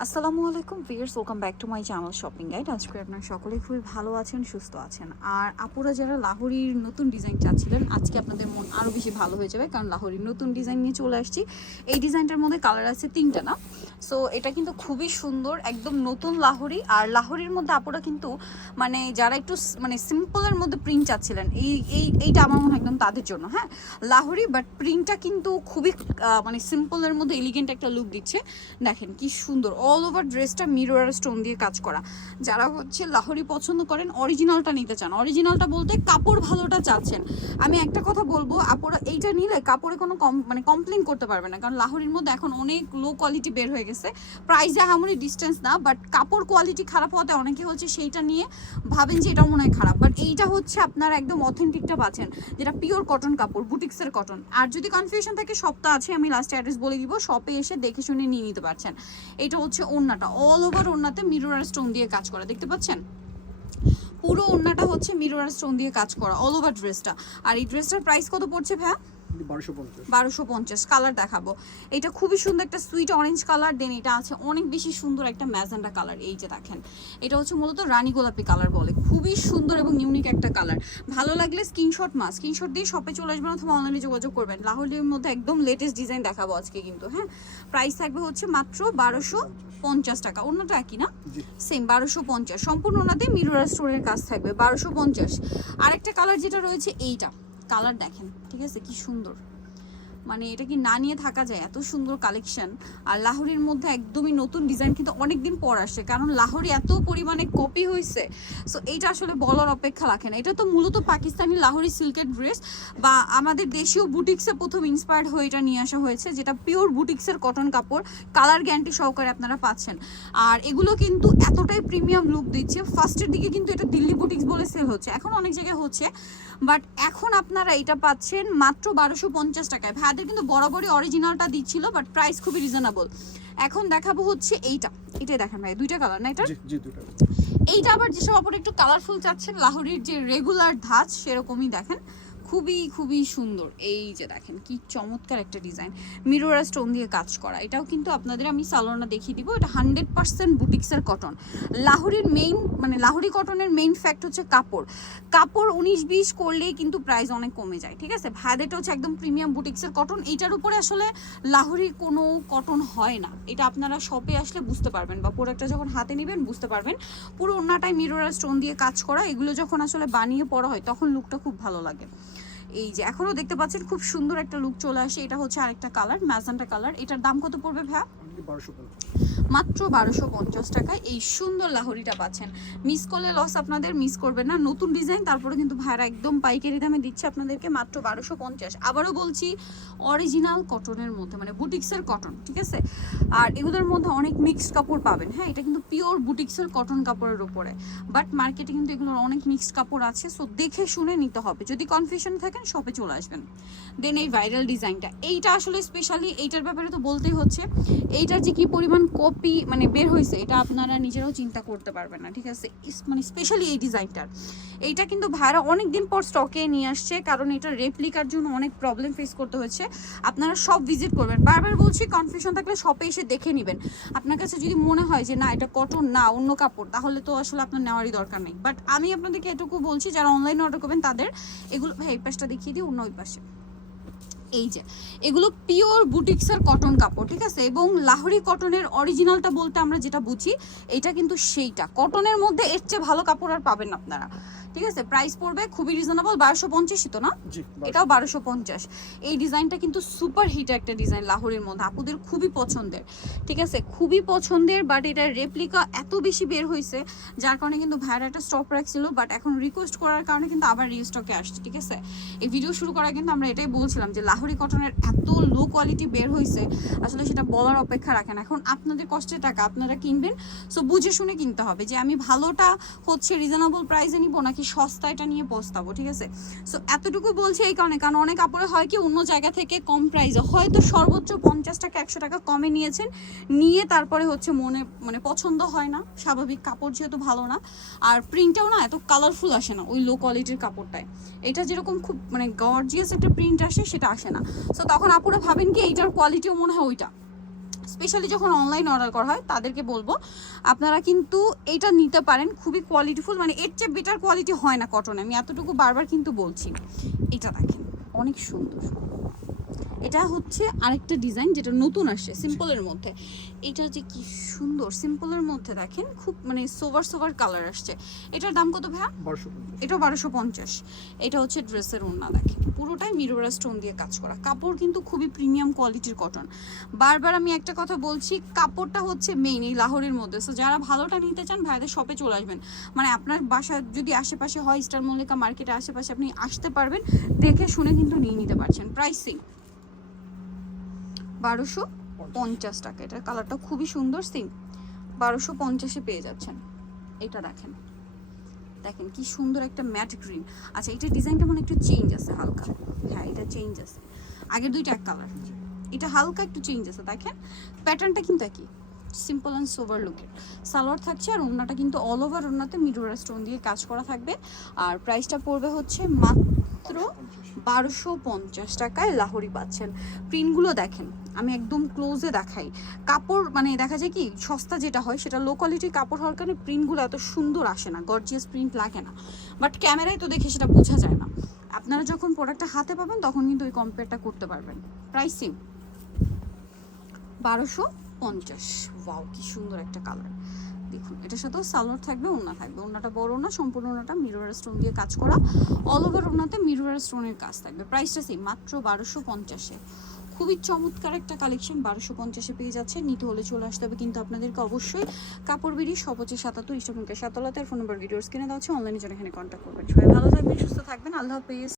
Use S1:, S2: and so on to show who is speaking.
S1: আসসালামু আলাইকুম viewers welcome back to my channel shopping guide আজকে আপনার সকলে খুবই ভালো আছেন, সুস্থ আছেন। আর আপুরা যারা লাহোরির নতুন ডিজাইন চাচ্ছিলেন, আজকে আপনাদের মন আরও বেশি ভালো হয়ে যাবে, কারণ লাহোরির নতুন ডিজাইন নিয়ে চলে আসছি। এই ডিজাইনটার মধ্যে কালার আছে তিনটা না। সো এটা কিন্তু খুবই সুন্দর, একদম নতুন লাহোরি। আর লাহোরির মধ্যে আপুরা কিন্তু মানে যারা একটু মানে সিম্পলের মধ্যে প্রিন্ট চাচ্ছিলেন, এই এই, এইটা আমার মনে হয় একদম তাদের জন্য হ্যাঁ? লাহোরি বাট প্রিন্টটা কিন্তু খুবই মানে সিম্পলের মধ্যে এলিগেন্ট একটা লুক দিচ্ছে। দেখেন কি সুন্দর অল ওভার ড্রেসটা মিরর স্টোন দিয়ে কাজ করা। যারা হচ্ছে লাহোরি পছন্দ করেন অরিজিনালটা নিতে চান। অরিজিনালটা বলতে কাপড় ভালোটা চাচ্ছেন। আমি একটা কথা বলব, আপুরা এইটা নিলে কাপড়ে কোনো কম মানে কমপ্লেন করতে পারবে না। কারণ লাহোরির মধ্যে এখন অনেক লো কোয়ালিটি বের হয়ে গেছে। প্রাইস আহামরি ডিস্টেন্স না বাট কাপড় কোয়ালিটি খারাপ হওয়াতে অনেকে হচ্ছে সেইটা নিয়ে ভাবেন যে এটা মনে হয় খারাপ। বাট এইটা হচ্ছে আপনারা একদম অথেন্টিকটা পাচ্ছেন, যেটা পিওর কটন কাপড় বুটিক্সের কটন আর যদি কনফিউশন থাকে সবটা আছে, আমি লাস্ট অ্যাড্রেস বলে দিব শপে এসে দেখে শুনে নিয়ে নিতে পারছেন। এটা হচ্ছে ওড়নাটা অল ওভার ওড়নাতে মিরর আর স্টোন দিয়ে কাজ করা, দেখতে পাচ্ছেন? পুরো ওড়নাটা হচ্ছে মিরর আর স্টোন দিয়ে কাজ করা অল ওভার ড্রেসটা আর এই ড্রেসটার প্রাইস কত পড়ছে ভ্যা
S2: বারোশো পঞ্চাশ।
S1: কালার দেখাবো। এটা খুবই সুন্দর একটা সুইট অরেঞ্জ কালার দেন এটা আছে অনেক বেশি সুন্দর একটা ম্যাজেন্ডা কালার এই যে দেখেন। এটা হচ্ছে মূলত রানী গোলাপি কালার বলে। খুবই সুন্দর এবং ইউনিক একটা কালার ভালো লাগলে স্ক্রিনশট মা স্ক্রিনশট দিয়ে শপে চলে আসবেন অথবা অনলাইনে যোগাযোগ করবেন। লাহোরের মধ্যে একদম লেটেস্ট ডিজাইন দেখাবো আজকে কিন্তু হ্যাঁ? প্রাইস থাকবে হচ্ছে মাত্র বারোশো পঞ্চাশ টাকা। অন্যটা একই না? সেম বারোশো পঞ্চাশ। সম্পূর্ণ ওনাতে মিরর স্টোরের কাজ থাকবে বারোশো পঞ্চাশ। আরেকটা কালার যেটা রয়েছে এইটা। কালার দেখেন, ঠিক আছে? কি সুন্দর। মানে এটা কি না নিয়ে থাকা যায়? এত সুন্দর কালেকশন আর লাহোরির মধ্যে একদমই নতুন ডিজাইন কিন্তু অনেকদিন পর আসে কারণ লাহোরি এত পরিমাণে কপি হয়েছে। সো এইটা আসলে বলার অপেক্ষা রাখে না। এটা তো মূলত পাকিস্তানি লাহোরি সিল্কের ড্রেস বা আমাদের দেশীয় বুটিক্সে প্রথম ইন্সপায়ার্ড হয়ে এটা নিয়ে আসা হয়েছে, যেটা পিওর বুটিক্সের কটন কাপড়। কালার গ্যারান্টি সহকারে আপনারা পাচ্ছেন। আর এগুলো কিন্তু এতটাই প্রিমিয়াম লুক দিচ্ছে ফার্স্টের দিকে কিন্তু এটা দিল্লি বুটিক্স বলে সেল হচ্ছে। এখন অনেক জায়গায় হচ্ছে। বাট এখন আপনারা এটা পাচ্ছেন মাত্র বারোশো পঞ্চাশ টাকায়। ভাইয়াদের কিন্তু বরাবরই অরিজিনালটা দিচ্ছিল বাট প্রাইস খুবই রিজনেবল এখন দেখাবো হচ্ছে এইটা। এটাই দেখেন ভাই দুইটা কালার না এটা? এইটা আবার যেসব অপর একটু কালারফুল চাচ্ছেন লাহোরির যে রেগুলার ধাঁচ সেরকমই দেখেন। খুবই খুবই সুন্দর। এই যে দেখেন, কি চমৎকার একটা ডিজাইন। মিরর স্টোন দিয়ে কাজ করা। এটাও কিন্তু আপনাদের আমি সালোয়ারটা দেখিয়ে দিব। এটা হান্ড্রেড পার্সেন্ট বুটিক্সের কটন লাহোরির মেইন মানে লাহোরি কটনের মেইন ফ্যাক্ট হচ্ছে কাপড়। কাপড় উনিশ বিশ করলেই কিন্তু প্রাইস অনেক কমে যায়, ঠিক আছে? ভাইদেটা হচ্ছে একদম প্রিমিয়াম বুটিক্সের কটন এটার উপরে আসলে লাহোরি কোনো কটন হয় না। এটা আপনারা শপে আসলে বুঝতে পারবেন বা প্রোডাক্টটা যখন হাতে নেবেন বুঝতে পারবেন। পুরো অন্যটাই মিরর স্টোন দিয়ে কাজ করা। এগুলো যখন আসলে বানিয়ে পড়া হয়, তখন লুকটা খুব ভালো লাগে। এই যে, এখনও দেখতে পাচ্ছেন খুব সুন্দর একটা লুক চলে আসে। এটা হচ্ছে আরেকটা কালার ম্যাজেন্টা কালার এটার দাম কত পড়বে ভ্যা মাত্র বারোশো পঞ্চাশ টাকায় এই সুন্দর লাহরিটা পাচ্ছেন। মিস করলে লস আপনাদের মিস করবেন না। নতুন ডিজাইন তারপরে কিন্তু ভাইরা একদম পাইকারি দামে দিচ্ছে আপনাদেরকে মাত্র বারোশো পঞ্চাশ। আবারও বলছি অরিজিনাল কটনের মধ্যে মানে বুটিক্সের কটন ঠিক আছে? আর এগুলোর মধ্যে অনেক মিক্সড কাপড় পাবেন। হ্যাঁ এটা কিন্তু পিওর বুটিক্সের কটন কাপড়ের উপরে। বাট মার্কেটে কিন্তু এগুলোর অনেক মিক্সড কাপড় আছে সো দেখে শুনে নিতে হবে। যদি কনফিউশন থাকেন শপে চলে আসবেন। দেন এই ভাইরাল ডিজাইনটা এইটা আসলে স্পেশালি এইটার ব্যাপারে তো বলতেই হচ্ছে, এইটার যে কি পরিমাণ কপি মানে বের হয়েছে এটা আপনারা নিজেরাও চিন্তা করতে পারবেন না, ঠিক আছে? মানে স্পেশালি এই ডিজাইনটার এইটা কিন্তু ভাইরা অনেক দিন পর স্টকে নিয়ে আসছে, কারণ এটা রেপ্লিকার জন্য অনেক প্রবলেম ফেস করতে হচ্ছে আপনারা সব ভিজিট করবেন। বারবার বলছি কনফিউশন থাকলে শপে এসে দেখে নেবেন। আপনার কাছে যদি মনে হয় যে, না, এটা কটন না, অন্য কাপড়, তাহলে তো আসলে আপনার নেওয়ারই দরকার নেই। বাট আমি আপনাদেরকে এটুকু বলছি, যারা অনলাইনে অর্ডার করবেন, তাদের এগুলো, ভাই, এই পাশটা দেখিয়ে দিই, অন্য ওই পাশে। এই যে এগুলো পিওর বুটিক্সের কটন কাপড় ঠিক আছে? এবং লাহোরি কটনের অরিজিনালটা বলতে আমরা যেটা বুঝি এটা কিন্তু সেইটা। কটনের মধ্যে এর চেয়ে ভালো কাপড় আর পাবেন আপনারা। ঠিক আছে? প্রাইস পড়বে খুবই রিজনেবল বারোশো পঞ্চাশই তো না? এটাও বারোশো পঞ্চাশ। এই ডিজাইনটা কিন্তু সুপার হিট একটা ডিজাইন লাহোরের মধ্যে আপুদের খুবই পছন্দের। ঠিক আছে? খুবই পছন্দের বাট এটার রেপ্লিকা এত বেশি বের হয়েছে যার কারণে কিন্তু ভাইরা একটা স্টপ রাখছিল বাট এখন রিকোয়েস্ট করার কারণে কিন্তু আবার রিস্টকে আসছে ঠিক আছে? এই ভিডিও শুরু করার কিন্তু আমরা এটাই বলছিলাম যে লাহোরি কটনের এত লো কোয়ালিটি বের হয়েছে আসলে সেটা বলার অপেক্ষা রাখেন এখন আপনাদের কষ্টের টাকা আপনারা কিনবেন সো বুঝে শুনে কিনতে হবে যে আমি ভালোটা হচ্ছে রিজনেবল প্রাইসে নিবো নাকি সস্তাটা নিয়ে পস্তাবো, ঠিক আছে? সো এতটুকু বলছি এই কারণে, কারণ অনেক কাপড়ে হয় কি অন্য জায়গা থেকে কম প্রাইসে হয়তো সর্বোচ্চ পঞ্চাশ টাকা, একশো টাকা কমে নিয়েছেন, নিয়ে তারপরে হচ্ছে মনে মানে পছন্দ হয় না। স্বাভাবিক কাপড় যেহেতু ভালো না, আর প্রিন্টটাও না এত কালারফুল আসে না ওই লো কোয়ালিটির কাপড়টায়। এটা যেরকম খুব মানে গর্জিয়াস একটা প্রিন্ট আসে, সেটা আসে না। সো তখন আপুরা ভাবেন কি, এইটার কোয়ালিটিও মনে হয় ওইটা। স্পেশালি যখন অনলাইন অর্ডার করা হয়, তাদেরকে বলব, আপনারা কিন্তু এটা নিতে পারেন, খুবই কোয়ালিটিফুল মানে এর চেয়ে বেটার কোয়ালিটি হয় না কটনে আমি এতটুকু বারবার কিন্তু বলছি। এটা দেখেন, অনেক সুন্দর। এটা হচ্ছে আরেকটা ডিজাইন যেটা নতুন আসছে সিম্পলের মধ্যে। এটা যে কি সুন্দর সিম্পলের মধ্যে দেখেন, খুব মানে সোভার সোভার কালার আসছে। এটার দাম কত ভাইয়া?
S2: বারোশো পঞ্চাশ
S1: এটা বারোশো পঞ্চাশ। এটা হচ্ছে ড্রেসের ওড়না, দেখেন। পুরোটাই মিরোরা স্টোন দিয়ে কাজ করা। কাপড় কিন্তু খুবই প্রিমিয়াম কোয়ালিটির কটন বারবার আমি একটা কথা বলছি, কাপড়টা হচ্ছে মেইন এই লাহোরের মধ্যে। সো যারা ভালোটা নিতে চান, ভাইদের শপে চলে আসবেন। মানে আপনার বাসা যদি আশেপাশে হয় স্টার মল্লিকা মার্কেটের আশেপাশে আপনি আসতে পারবেন, দেখে শুনে কিন্তু নিয়ে নিতে পারছেন। প্রাইসিং বারোশো পঞ্চাশ টাকা। এটার কালারটা খুবই সুন্দর সিং বারোশো পঞ্চাশে পেয়ে যাচ্ছেন। এটা দেখেন। দেখেন কি সুন্দর একটা ম্যাট গ্রিন। আচ্ছা এটা ডিজাইনটা মনে একটু চেঞ্জ আছে, হালকা। হ্যাঁ এটা চেঞ্জ আছে। আগের দুইটা এক কালার এটা হালকা, একটু চেঞ্জ আছে, দেখেন। প্যাটার্নটা কিন্তু একই। সিম্পল অ্যান্ড সোভার লুকের সালোয়ার থাকছে আর ওনাটা কিন্তু অল ওভার ওনাতে মিডোরা স্টোন দিয়ে কাজ করা থাকবে। আর প্রাইসটা পড়বে হচ্ছে মাত্র বারোশো পঞ্চাশ টাকায় লাহোরি পাচ্ছেন। প্রিন্টগুলো দেখেন, আমি একদম ক্লোজে দেখাই। কাপড় মানে দেখা যায় কি, সস্তা যেটা হয়, সেটা লো কোয়ালিটির কাপড় হওয়ার কারণে প্রিন্টগুলো এত সুন্দর আসে না গর্জিয়াস প্রিন্ট লাগে না। বাট ক্যামেরায় তো দেখে সেটা বোঝা যায় না। আপনারা যখন প্রোডাক্টটা হাতে পাবেন, তখন কিন্তু ওই কম্পেয়ারটা করতে পারবেন। প্রাইসিং বারোশো পঞ্চাশ। ওয়াও কি সুন্দর একটা কালার দেখুন, এটার সাথেও সালোয়ার থাকবে ওনা থাকবে। ওনাটা বড় না সম্পূর্ণ ওনাটা মিরর স্টোন দিয়ে কাজ করা। অল ওভার ওনাতে মিরর স্টোনের কাজ থাকবে। প্রাইসটা সেম মাত্র বারোশো পঞ্চাশে। খুবই চমৎকার একটা কালেকশন বারোশো পঞ্চাশে পেয়ে যাচ্ছে নিতে হলে চলে আসতে হবে কিন্তু আপনাদেরকে অবশ্যই কাপড় বেরিয়ে সবচেয়ে সাতাত্তর ইষ্টমুখে সাতলাতে ফোন নাম্বার ভিডিওস কিনে দেওয়া হচ্ছে অনলাইনে জন্য এখানে কন্ট্যাক্ট করবেন। সবাই ভালো থাকবেন, সুস্থ থাকবেন। আল্লাহ হাফেজ।